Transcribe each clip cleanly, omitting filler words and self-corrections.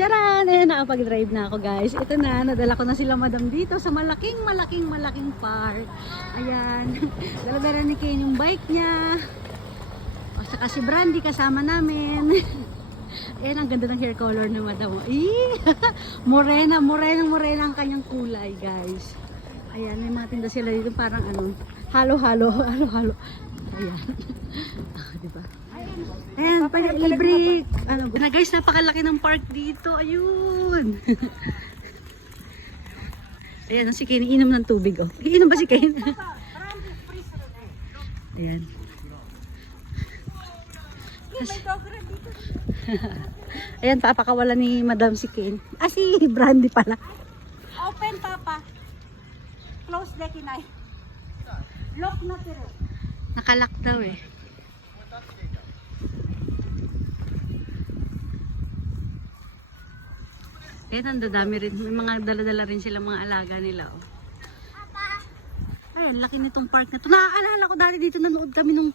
Charan! Ayan, nakapag-drive na ako guys. Ito na, nadala ko na sila madam dito sa malaking park. Ayan. Dala-dala ni Kane yung bike niya. O saka si Brandy kasama namin. Ayan, ang ganda ng hair color ni madam. Morena ang kanyang kulay guys. Ayan, may mga tinda sila dito parang ano, halo-halo. Ayan. Diba? Ayan, libre. Ano na guys, napakalaki ng park dito. Ayun. Ayan, si Kane inom ng tubig. Oh. Iinom ba si Kane? Ayan. Ayan, papakawala ni Madam si Kane. Si Brandy pala. Open, Papa. Close the kinay. Lock na pero. Nakalock daw eh. Ayan, ang dadami rin. May mga dala-dala rin sila mga alaga nila. Oh. Ayan, laki nitong park na to. Naaalala ko dati dito nanood kami nung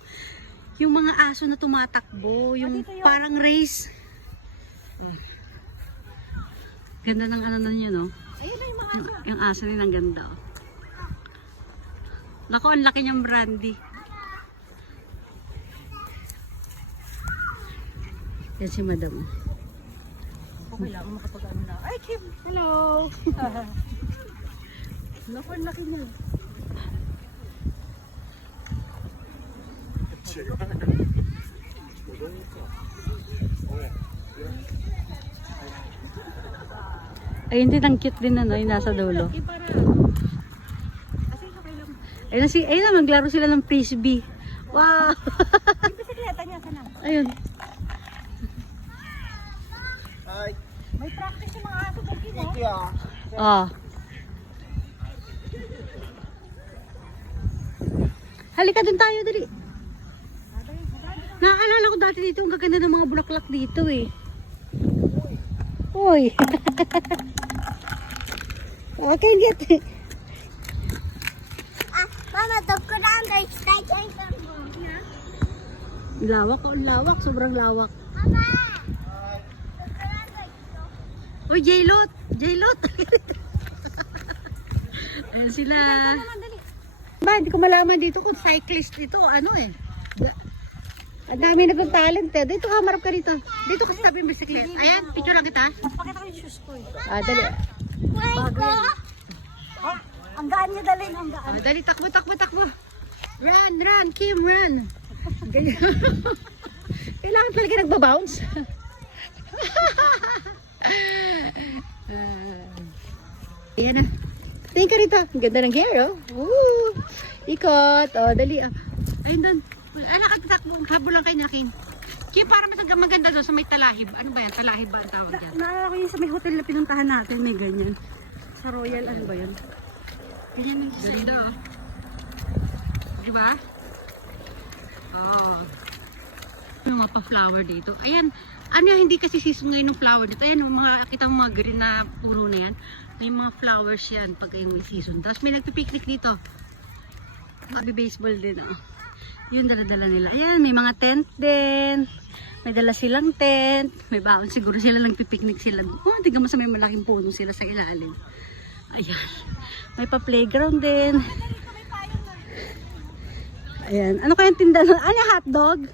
yung mga aso na tumatakbo. Yung parang race. Ganda ng ano na yun, no? Ayun na yung mga aso. Yung aso rin ang ganda. Oh. Naku, ang laki niyang Brandy. Yan si Madam. Okay lang, makapag-ano na. Ay, Kim! Hello! Naku, ang laki niya. Ayun din, ang cute din ano, yung nasa dulo. Ayun na, maglaro sila ng frisbee. Wow! Yung bisikleta niya, sana. Ayun. May practice yung mga aso doon, Kim, oh. Oh. Halika dun tayo, dali. Naaalala ko dati dito, ang gaganda ng mga bulaklak dito eh. Uy. Okay, get it. Mama, dog ko na ang guys. Lawak, lawak, sobrang lawak. Mama! Uy, Jaylot! Jaylot! Ayan sila. Ba, hindi ko malaman dito kung cyclist dito, ano eh. Ang dami nagong-talent eh. Dito ka, marap ka dito. Dito ka sa tabi ng bisikleta. Ayan, picture lang kita. Pakita ko yung shoes ko eh. Dali. Bago yan. Oh, ang gaan niya dali, ang gaan. Dali, takbo. Run, Kim, run. Ganyan. Kailangan talaga nagbabounce. Ayan na. Tingin ka rito. Ang ganda ng hair, oh. Woo! Ikot. Dali. Ayun doon. Takbo. Habo lang kayo nakin. Kim, para maganda doon sa may talahib. Ano ba yan? Talahib ba ang tawag yan? Naalala ko yung sa may hotel na pinuntahan natin, may ganyan. Sa Royal, ano ba yan? Ganyan yung ganda, oh. Diba? Oh. Yung mga pa-flower dito. Ayan. Ano yan, hindi kasi season ngayon ng flower dito. Ayan, kita mo mga green na puro na yan. May mga flowers yan pag may season. Tapos may nagpipiknik dito. Magbe-baseball din, oh. Yun, dala-dala nila. Ayan, may mga tent din. May dala silang tent. May baon siguro sila, nagpipiknik sila. Tingnan mo sa may malaking puno sila sa ilalim. Ayan. May pa-playground din. Ayan. Ano kayang tinda? Ano, hotdog?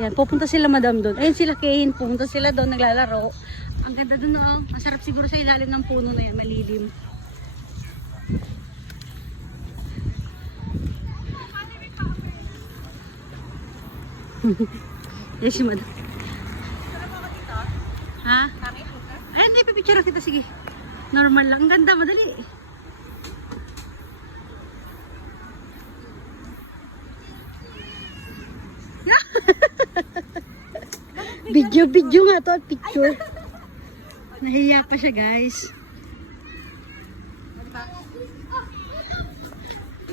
Ayan, pupunta sila madam doon. Ayun sila Kane, pupunta sila doon, naglalaro. Ang ganda doon, oh. Masarap siguro sa ilalim ng puno na yan, malilim. Yes, madam. Ha? Ay, hindi, pipicture kita, sige. Normal lang, ang ganda, madali. Video nga to, picture. Nahiya pa siya, guys.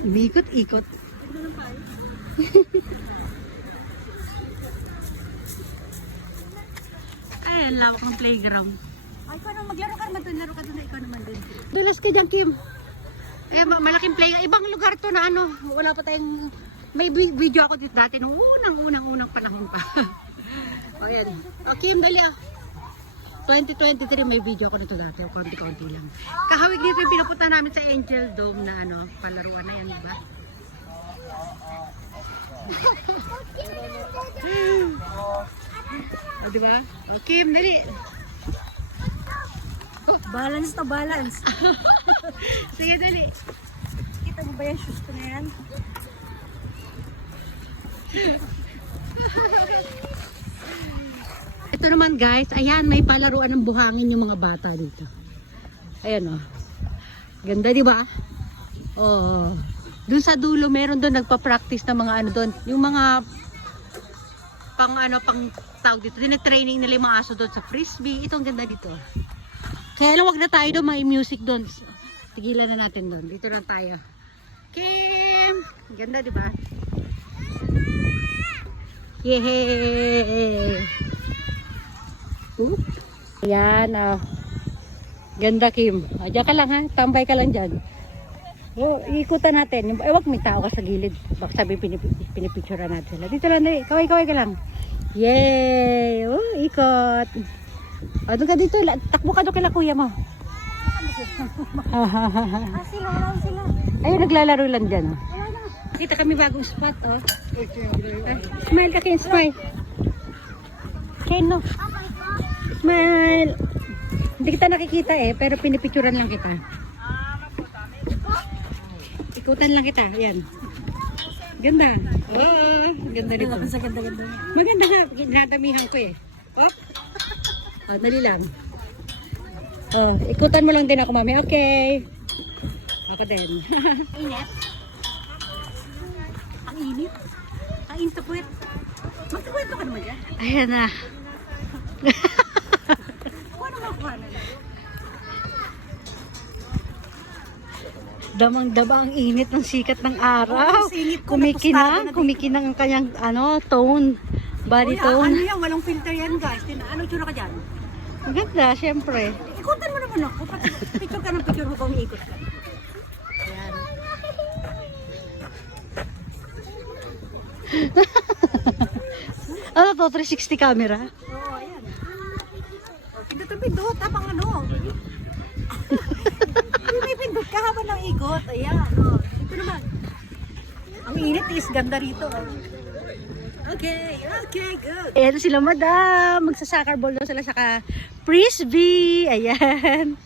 Ikot-ikot. Ay, ang lawak ng playground. Ay, ikaw naman, maglaro ka naman doon. Laro ka doon na ikaw naman doon. Dulas ka dyan, Kim. Eh, malaking playground. Ibang lugar to na ano. Wala pa tayong May video ako dito dati nung unang panahon pa. O yan. O Kim, dali ah. 2023 may video ako nito dati. Konti-konti lang. Kahawig dito yung pinupunta namin sa Angel Dome na ano, palaruan na yan, diba? O diba? O Kim, dali. Balance to balance. Sige, dali. Kita mo ba yung shoes ko na yan? Ito naman guys, ayan, may palaruan ng buhangin yung mga bata dito. Ayan oh. Ganda, di ba? Oh. Doon sa dulo, meron doon nagpa-practice ng mga ano doon. Yung mga pang tawag dito. Training nila yung mga aso doon sa frisbee. Ito ang ganda dito. Kaya lang wag na tayo doon, may music doon. Tigilan na natin doon. Dito lang tayo. Kim! Ganda, di ba? Yehey! Ayan, oh. Ganda, Kim. Diyan ka lang, ha? Tambay ka lang dyan. Oh, ikutan natin. Wag may tao ka sa gilid. Baka sabi pinipicturean natin sila. Dito lang, dali. Kaway ka lang. Yay! Oh, ikot. Oh, doon ka dito. Takbo ka doon kila kuya mo. Sila, wala sila. Ayun, naglalaro lang dyan, oh. Kita kami bagong spot, oh. Smile ka, Ken. Smile. Ken, no? Smile. Hindi kita nakikita eh, pero pinipicturean lang kita. Ikutan lang kita, ayan. Ganda. Oh, ganda dito. Sa ganda-ganda. Maganda nga, nadamihan ko eh. Hop. Oh, dali lang. Oh, ikutan mo lang din ako, mami. Okay. Ako din. Init. Ang init. Ang init sa puwet. Magkakwento ka naman yan. Ayan na. Kuha naman kuha na. Damang-dama ang init ng sikat ng araw. Oo, singit ko, napustado na Kumikinang ang kanyang tone. Body Kuya, tone. ano yan? Walang filter yan, guys. Ano tsura ka dyan? Ang ganda, syempre. Ikutan mo naman ako. Picture ka ng picture mo kung iikot ka. Ayan. Ano to, 360 camera? Oo, ayan. Pindot-pindot. Tapang ano. May pindot ka habang ng ikot. Ayan. Oh. Ito naman. Ang init is ganda rito. Okay, good. Ayan sila, madam. Magsa-soccer ball daw sila saka frisbee. Ayan.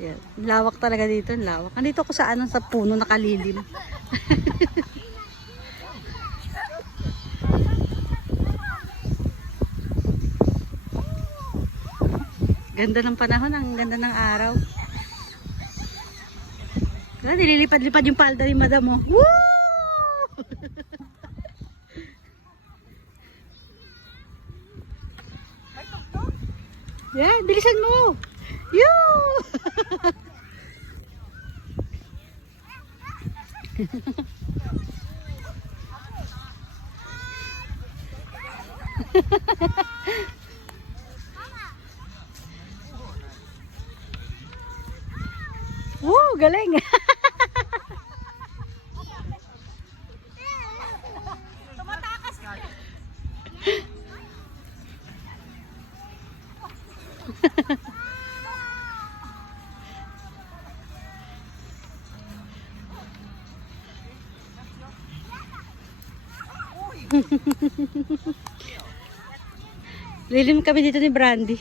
Ayan. Lawak talaga dito. Lawak. Andito ako sa sa puno nakalilim. Ganda ng panahon, ang ganda ng araw. Kaya nililipad-lipad yung palda ni madam mo. Woo! Yan, bilisan mo. Yoo! Woo, galing. Tumatakas ka. Lilim kami dito ni Brandy.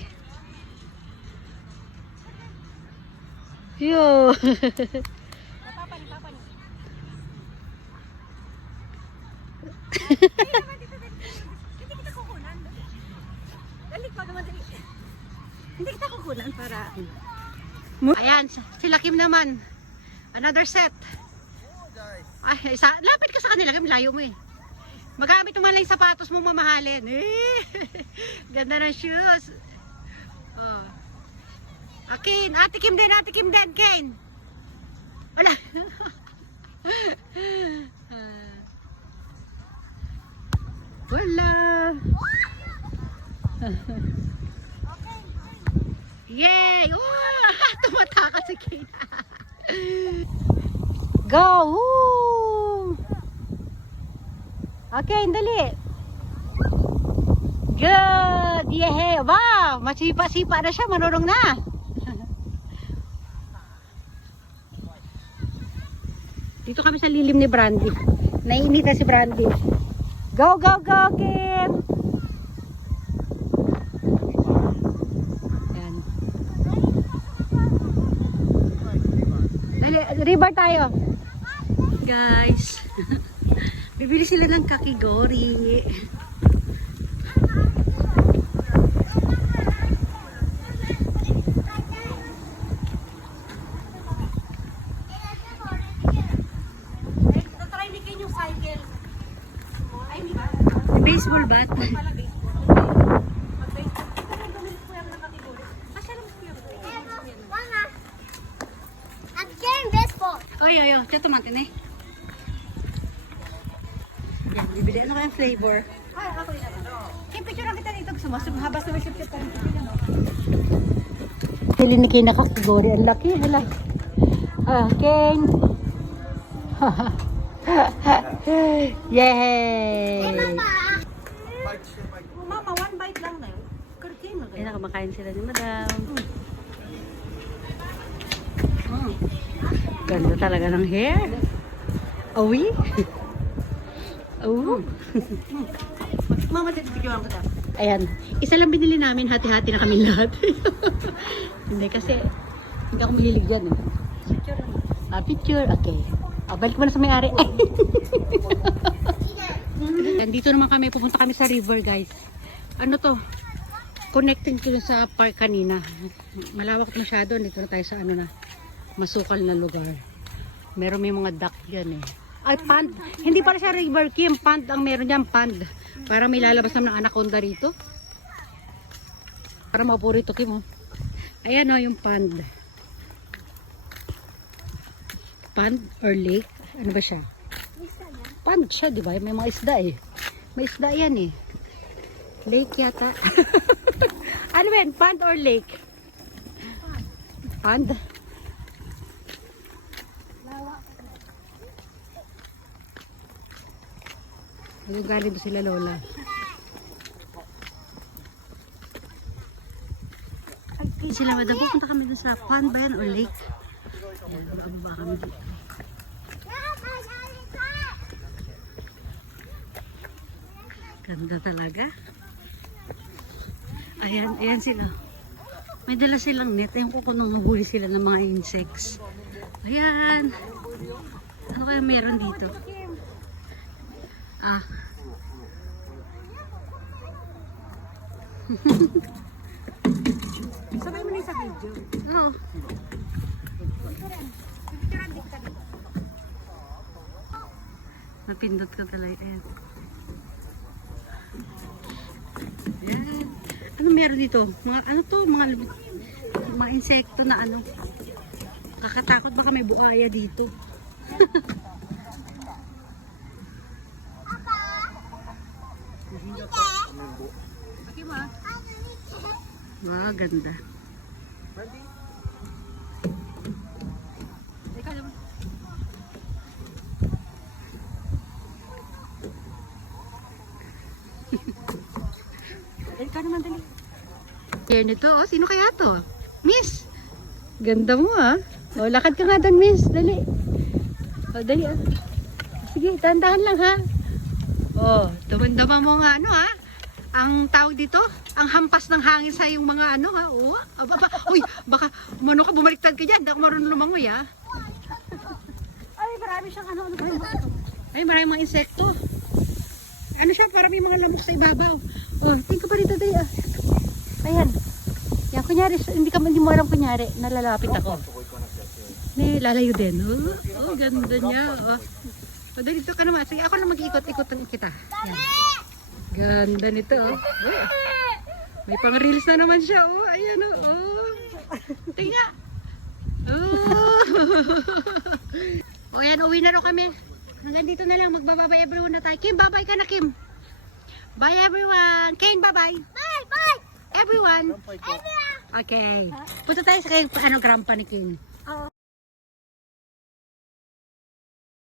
Yo. Hindi kita kukunan. Dali ko naman dali. Hindi kita kukunan para... Ayan, sila Kim naman. Another set. Ay, lapit ka sa kanila, Kim, layo mo eh. Magamit mo man lang yung sapatos mong mamahalin. Eh, ganda ng shoes. Oh. Akin, Ate Kim din, Ken. Wala. Wala. Yay! Oh, tumatakas si Ken. Go! Woo! Okay, dali. Good! Yeah! Wow! Masipa-sipa na siya, marunong na. Dito kami sa lilim ni Brandy. Naiinita si Brandy. Go, go, go, Kim! Ayan. Dali, river tayo. Guys. Bibili sila ng kakigori. Natry ni Ken yung cycle. Ay, hindi ba? Baseball bat. Pala baseball. Mag-baseball. Ito na bumili ko yung nakatiguri. Kasi alam ko yung I'm getting baseball. Oy, oy, oy. Ito natin eh. Yan, bibili. Ano kayang flavor? Ay, ako yun. Ken, picture lang kita dito. Gusto mo? Habang sumisip kita rin. Pili ni Kay na kakigori. Ang laki. Hala. Ah, Ken. Yay! Mama, one bite lang na yun. Ken, Ay, nakamakain sila ni Madam. Oh. Ganda talaga ng hair. Awi? Oh. Mama, titipicturean ko ta. Ayan. Isa lang binili namin. Hati-hati na kami lahat. Hindi kasi hindi ako mahilig dyan eh. Picture lang. Ah, picture. Okay. Balik mo na sa may-ari. Dito naman kami. Pupunta kami sa river, guys. Ano to? Connecting ko dun sa park kanina. Malawak masyado. Dito na tayo sa ano na. Masukal na lugar. Meron may mga duck yan eh. Ay, pond. Hindi pala siya river, Kim. Pond ang meron dyan. Pond. Para may lalabas naman ng anaconda rito. Para mapuri ito, Kim. Oh. Ayan o, yung pond. Pond or lake? Ano ba siya? Pond siya, di ba? May mga isda eh. May isda yan eh. Lake yata. Ano ba yan? Pond or lake? Pond? Galing doon sila Lola. Sila Madam, pupunta kami doon sa pond ba yan or lake? Ayan, ano ba kami dito? Ganda talaga. Ayan, ayan sila. May dala silang net. Ayan ko kung nanguhuli sila ng mga insects. Ayan. Ano kaya meron dito? Ah. Sabay mo na yung sa video. Oo. Picturean din kita dito. Napindot ko talaga. Ayan. Ayan. Ano meron dito? Mga ano to? Mga insekto na ano. Kakatakot baka may buhaya dito. Okay ma? Wow, ganda. Ikaw naman. Ikaw naman dali. Here nito, oh, sino kaya to? Miss! Ganda mo ah. Oh, lakad ka nga doon, Miss. Dali. Oh, dali ah. Sige, dahan-dahan lang ha. Oh, damdaman mo nga ano ha. Ang tawag dito, ang hampas ng hangin sa yung mga ano ha. Oh, uy, baka umano ka bumaliktad ka diyan, hindi ako marunong lumangoy ha. Ay, marami siyang ano ba ito? Ay, maraming mga insekto. Ano siya, parang may mga lamok sa ibabaw. Oh, tingin ka pa rito dali ah. Ayan. Yan, kunyari, hindi mo alam kunyari, nalalapit ako. May lalayo din. Oh, ganda niya. Oh. O, dito ka naman. Sige, ako na mag-ikot-ikot kita. Yan. Ganda nito. Oh. Oh. May pang-reels na naman siya. Oh, ayan oh. Oh. Tingnan. Oh. O, ayan, uwi na rin kami. Hanggang dito na lang. Magbababay everyone na tayo. Kim, babay ka na, Kim. Bye, everyone. Kane, bye-bye. Bye, bye. Everyone. Everyone. Okay. Punta tayo sa kay grandpa ni Kim.